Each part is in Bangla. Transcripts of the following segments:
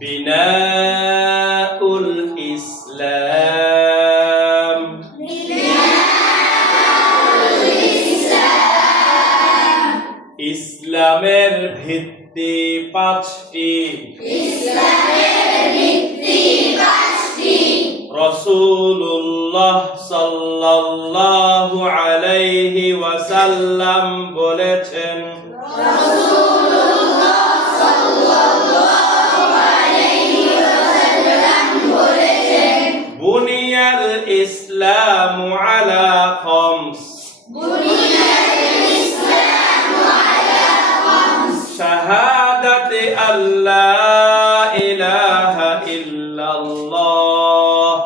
বিনাউল ইসলাম। ইসলামের ভিত্তি পাঁচটি। রাসূলুল্লাহ সাল্লাল্লাহু আলাইহি ওয়াসাল্লাম বলেছেন, বুনিয়াল ইসলামু আলা খামস। শাহাদাতি আল্লা ইলাহা ইল্লাল্লাহ,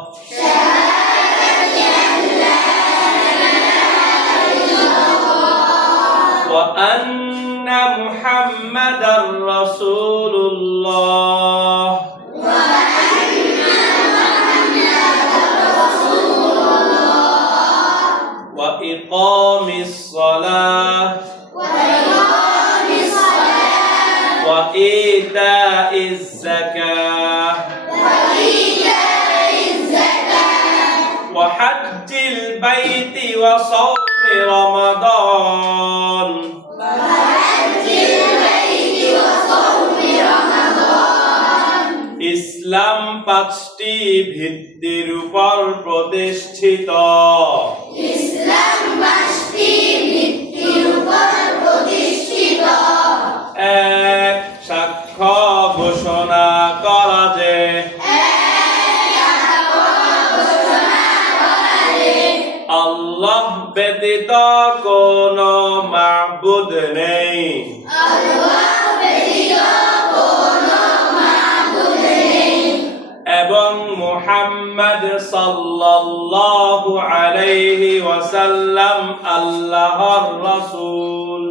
ওয়া আন্না মুহাম্মাদার রাসূলুল্লাহ, ওয়া ইকামিস সালাহ, ওয়া ইতাইজ যাকাহ, ওয়া হাজ্জিল বাইতি ওয়া সাওমি রমাদান। ইসলাম পাঁচটি ভিত্তির উপর প্রতিষ্ঠিত। এক, সাক্ষ্য ঘোষণা করা যে আল্লাহ ব্যতীত কোনো মাবুদ নেই, এবং মুহাম্মদ সাল্লাল্লাহু আলাইহি ওয়াসাল্লাম আল্লাহর রাসূল।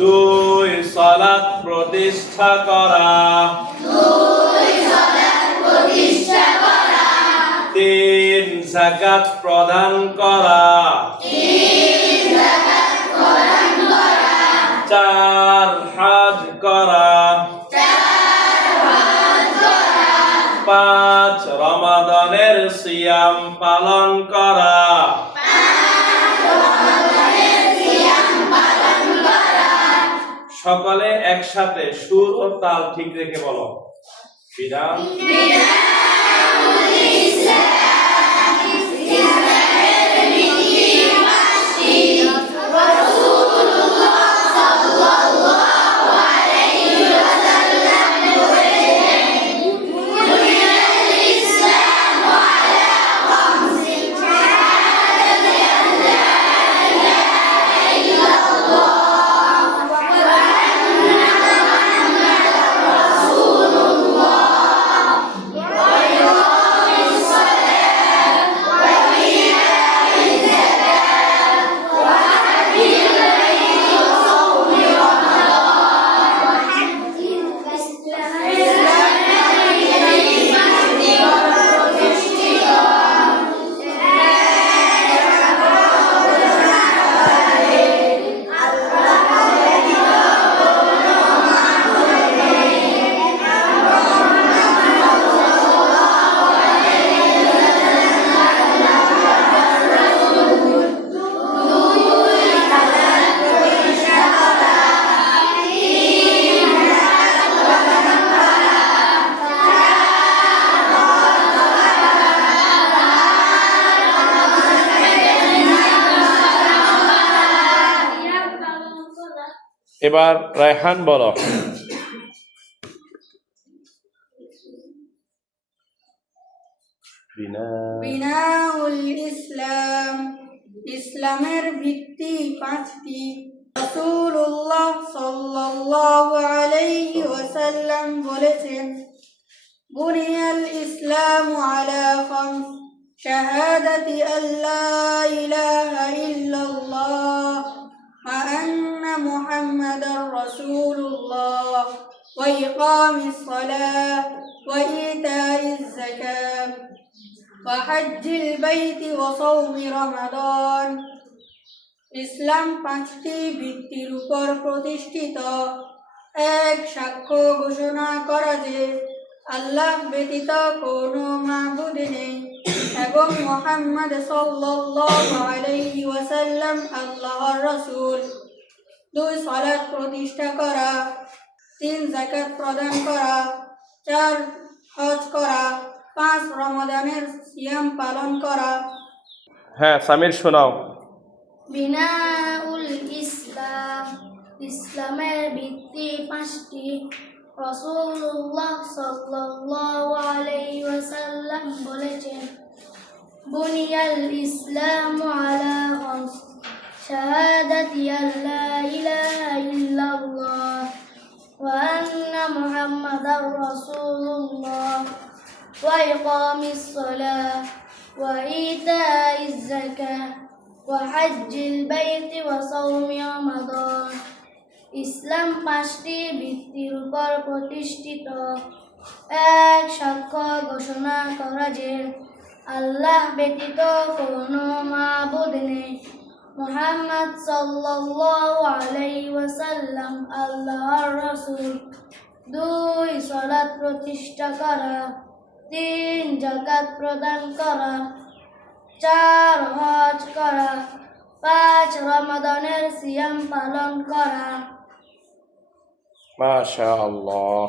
দুই, সালাত প্রতিষ্ঠা করা। তিন, যাকাত প্রদান করা। চার, হজ করা। পাঁচ, রমাদানের সিয়াম পালন করা। সকলে একসাথে সুর ও তাল ঠিক রেখে বলো, বিধান। এবার রায়হান বলো। বিনাউল ইসলাম, ইসলামের ভিত্তি পাঁচটি। রাসূলুল্লাহ সাল্লাল্লাহু আলাইহি ওয়াসাল্লাম বলেছেন, বুনিয়াল ইসলামু আলা খামস, শাহাদাতি আল্লা ইলাহা ইল্লাল্লাহ ওয়া আন্না মুহাম্মাদার রাসূলুল্লাহ, ওয়া ইকামিস সালাহ, ওয়া ইতাইজ যাকাহ, ওয়া হাজ্জিল বাইতি ওয়া সাওমি রমাদান। ইসলাম পাঁচটি ভিত্তির উপর প্রতিষ্ঠিত। এক, সাক্ষ্য ঘোষণা করা যে আল্লাহ ব্যতীত কোনো মাবুদ নেই এবং মুহাম্মদ সাল্লাল্লাহু আলাইহি ওয়াসাল্লাম আল্লাহর রাসূল। 2, সালাত প্রতিষ্ঠা করা। 3, যাকাত প্রদান করা। 4, হজ করা। 5, রমাদানের সিয়াম পালন করা। হ্যাঁ সামির শোনাও। বিনাউল ইসলাম, ইসলামের ভিত্তি পাঁচটি। রাসূলুল্লাহ সাল্লাল্লাহু আলাইহি ওয়াসাল্লাম বলেছেন, বুনিয়াল ইসলামু আলা খামস, শাহাদাতি আল্লা ইলাহা ইল্লাল্লাহ ওয়া আন্না মুহাম্মাদার রাসূলুল্লাহ ওয়া ইকামিস সালাহ ওয়া ইতাইজ যাকাহ ওয়া হজ্জিল বাইতি ওয়া সাওমি রমাদান। ইসলাম পাঁচটি ভিত্তির উপর প্রতিষ্ঠিত। এক, সাক্ষ্য ঘোষণা করা যে আল্লাহ ব্যতীত কোনো মাবুদ নেই, মুহাম্মদ সাল্লাল্লাহু আলাইহি ওয়াসাল্লাম আল্লাহর রাসূল। 2, সালাত প্রতিষ্ঠা করা। 3, যাকাত প্রদান করা। 4, হজ করা। 5, রমাদানের সিয়াম পালন করা। মাশাআল্লাহ।